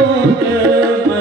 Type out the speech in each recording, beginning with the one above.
विश्वकर्मा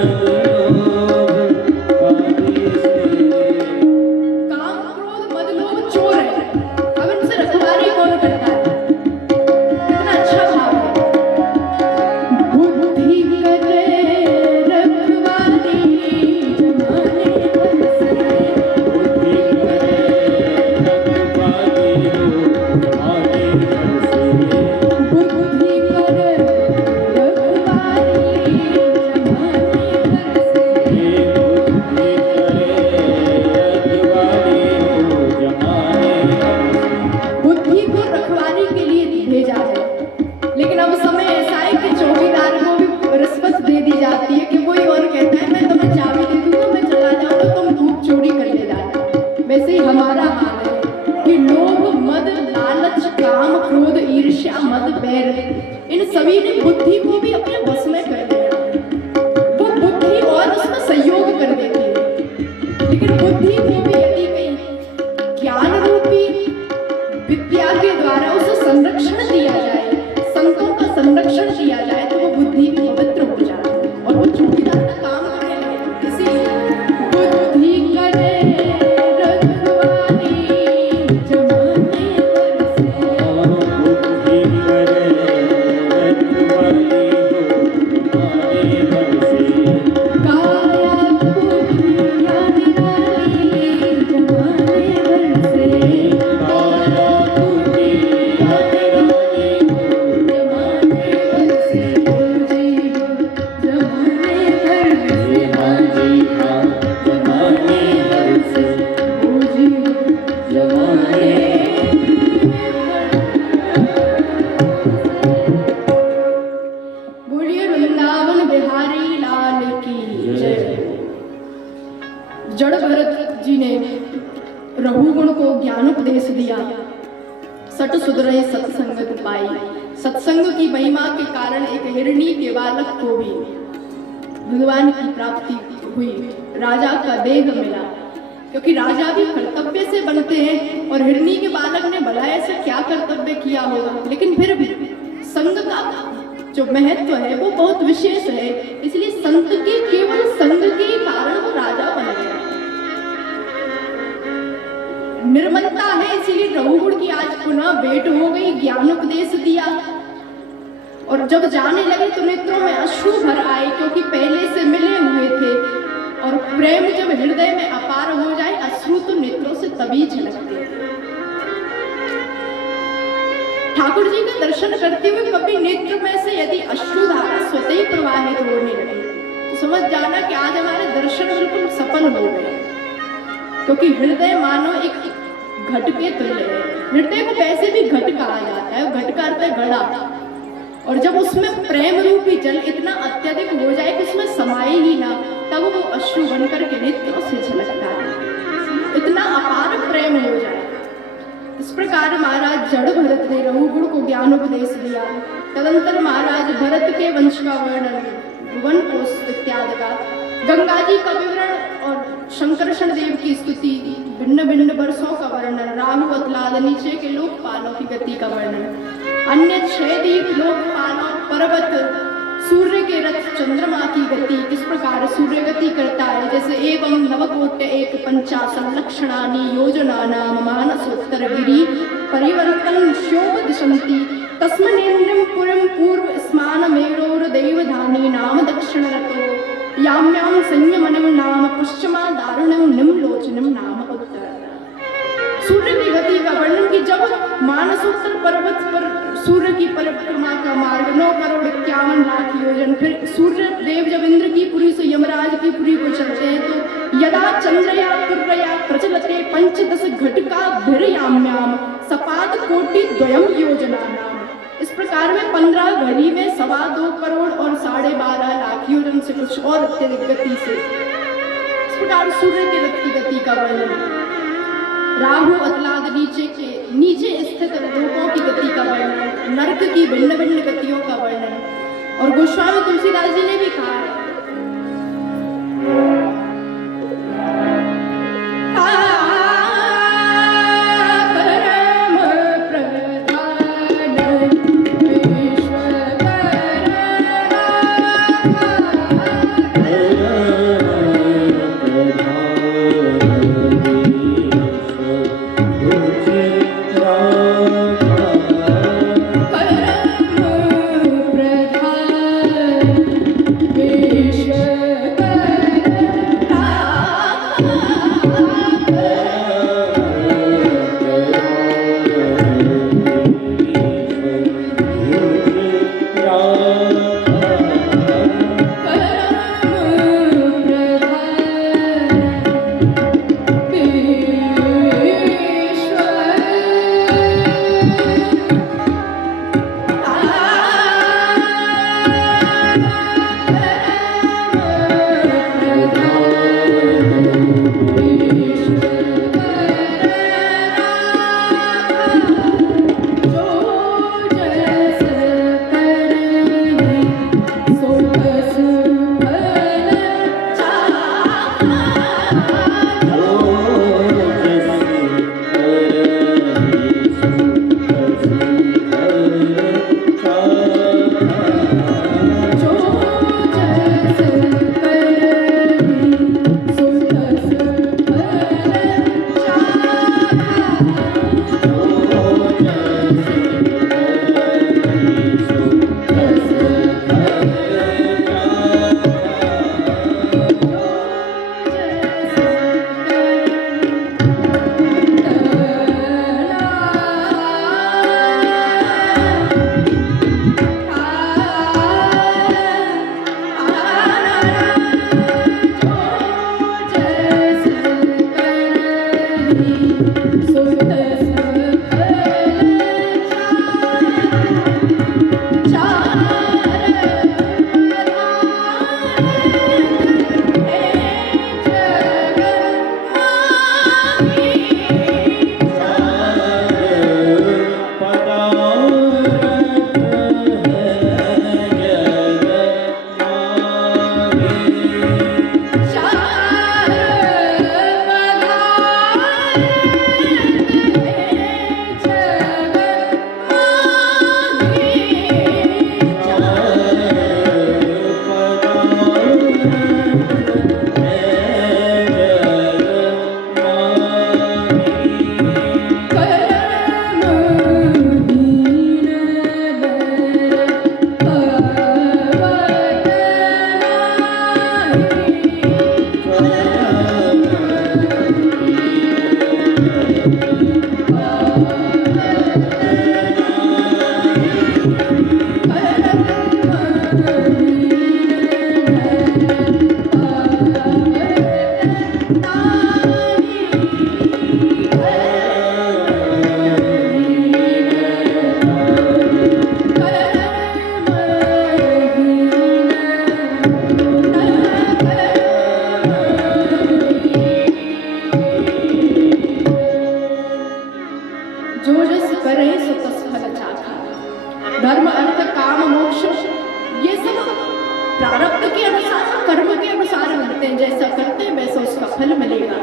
प्रारब्ध के अनुसार, कर्म के अनुसार मिलते हैं। जैसा करते हैं वैसा उसका फल मिलेगा।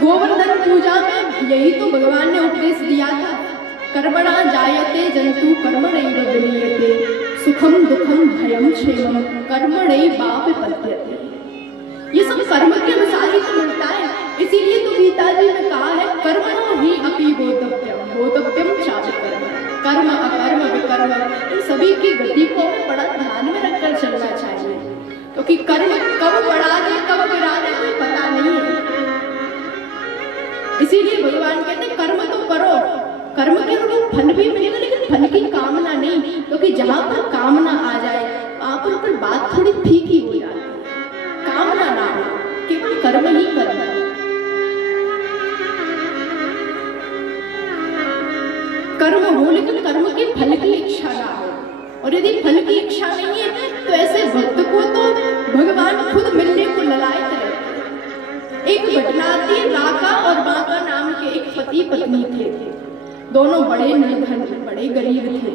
गोवर्धन पूजा में यही तो भगवान ने उपदेश दिया था, कर्मणा जायते जंतु कर्मणैव विलीयते, सुखम दुखम भयम क्षेमम कर्मणैवापि पद्यते। ये सब कर्म के अनुसार ही तो मिलता है। इसीलिए तो गीता जी में कहा है, कर्मणो ही अपि बोधव्यम, बोधव्यम चापि कर्म। कर्म अकर्म विकर्म, इन सभी की गति को हमें बड़ा ध्यान में रखकर चलना चाहिए, क्योंकि कर्म कब बढ़ा दे कब गिरा दे कोई पता नहीं है। इसीलिए भगवान कहते हैं कर्म तो करो, कर्म के अनुरूप फल भी मिलेगा, लेकिन फल की कामना नहीं, क्योंकि जहां पर कामना आ जाए वहां पर बात थोड़ी फीकी हो जाती है। कामना ना हो, केवल कर्म ही करना। कर्म हो लेकिन कर्म के फल की इच्छा ना हो, और यदि फल की इच्छा नहीं है तो ऐसे भक्त को तो भगवान खुद मिलने को ललायत रहते। एक घटना आती है, राका और बाका नाम के एक पति पत्नी थे। दोनों बड़े निर्धन, बड़े गरीब थे।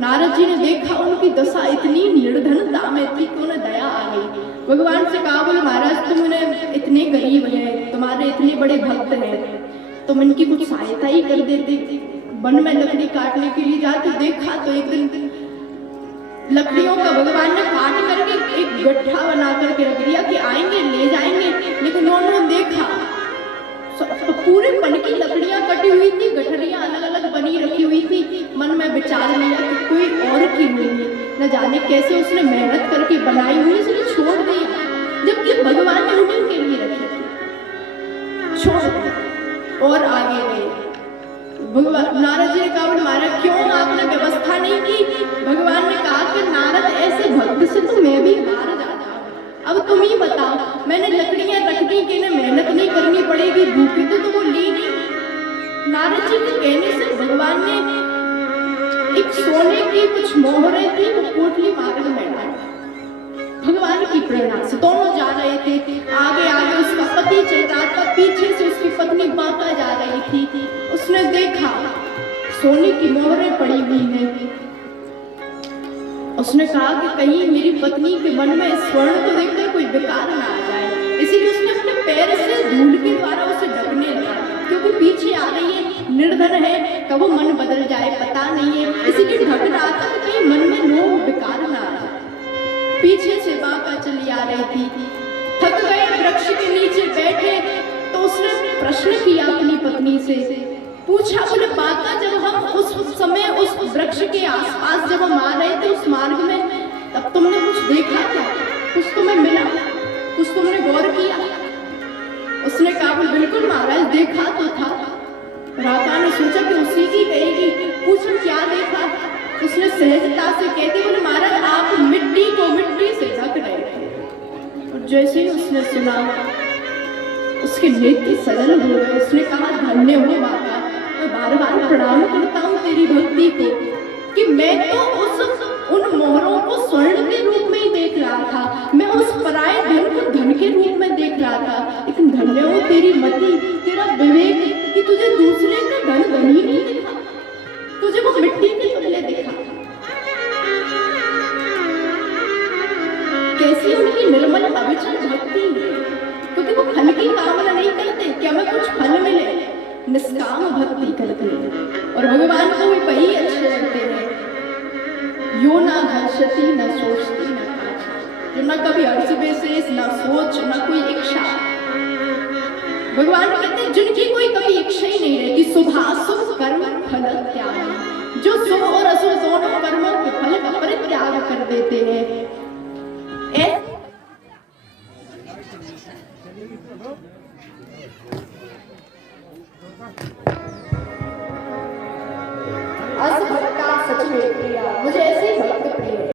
नारद जी ने देखा उनकी दशा इतनी निर्धनता में थी कि उन्हें दया आ गई। भगवान से कहा, बोले महाराज तुम इतने गरीब हैं, तुम्हारे इतने बड़े भक्त हैं, तुम इनकी कुछ सहायता ही कर देते। वन में लकड़ी काटने के लिए जाते, देखा तो एक दिन लकड़ियों का भगवान ने काट करके एक गड्ढा बना करके रख दिया कि आएंगे ले जाएंगे। लेकिन उन्होंने देखा तो पूरे वन की लकड़ियां कटी हुई थी, गठरियां अलग अलग बनी रखी हुई थी। मन में विचार लिया कि कोई और की हुई है, न जाने कैसे उसने मेहनत करके बनाई हुई, इसलिए छोड़ दिया, जबकि भगवान ने उन्हीं के लिए रखी थी। छोड़ दिया और आगे गए। भगवान नारद जी ने कहा, महाराज क्यों आपने व्यवस्था नहीं की? भगवान ने कहा कि नारद ऐसे भक्त से तो मैं भी हार जाता हूं। अब तुम ही बताओ, मैंने लकड़ियां रख दी कि मेहनत नहीं करनी पड़ेगी, भूखी तो वो ली नहीं। नारद जी के कहने से भगवान ने एक सोने की कुछ मोहरें थी, वो पोटली मार्ग में डाली। भगवान की प्रेरणा से दोनों जा रहे थे। आगे आगे उसका पति चल रहा था, पीछे से उसकी पत्नी बांका जा रही थी। उसने देखा सोने की मोहरें पड़ी हुई हैं। उसने कहा कि कहीं मेरी पत्नी के मन में स्वर्ण को देखकर कोई विकार ना आ जाए, इसीलिए उसने अपने पैर से धूल के द्वारा उसे ढकने लगा, क्योंकि पीछे आ रही है, निर्धन है, कब मन बदल जाए पता नहीं है, इसीलिए ढक रहा था कि कहीं मन में लोभ विकार ना आ जाए। पीछे से बांका चली आ रही थी। थक गए, वृक्ष के नीचे बैठे तो उसने प्रश्न किया अपनी पत्नी से, पूछा, बोले बांका जब हम उस समय उस वृक्ष के आसपास जब हम आ रहे थे उस मार्ग में, तब तुमने कुछ देखा क्या? कुछ तुम्हें मिला? कुछ तुमने गौर किया? उसने कहा, बिल्कुल महाराज देखा तो था। राका ने सोचा कि उसी की कहेगी, पूछो क्या देखा? उसने सहजता से कहती, बोले महाराज आप मिट्टी को मिट्टी से ढक रहे थे। और जैसे ही उसने सुना उसके नेत्र सजल हो गए। उसने कहा, धन्य हो बाका, मैं बार बार प्रणाम करता हूँ तेरी भक्ति को, कि मैं तो उन मोहरों को स्वर्ण के रूप में ही देख रहा था, मैं उस पराये धन को धन के रूप में देख रहा था, लेकिन धन्य हो तेरी मति, तेरा विवेक, कि तुझे दूसरे का धन धन ही नहीं दिखा, तुझे वो मिट्टी के तुल्य दिखा। कैसी उनकी निर्मल अविचल भक्ति है, क्योंकि वो फल की कामना नहीं करते कि हमें कुछ फल मिले, निष्काम भक्ति करते हैं। और भगवान को भी वही अच्छे लगते हैं, यो ना हर्षति न सोचती न कांक्षति, जो न कभी हर्ष विशेष न सोच न कोई इच्छा। भगवान कहते हैं जिनकी कोई कभी इच्छा ही नहीं रहती, शुभाशुभ कर्म फल त्याग, जो शुभ और अशुभ दोनों कर्मों के फल का परित्याग कर देते हैं।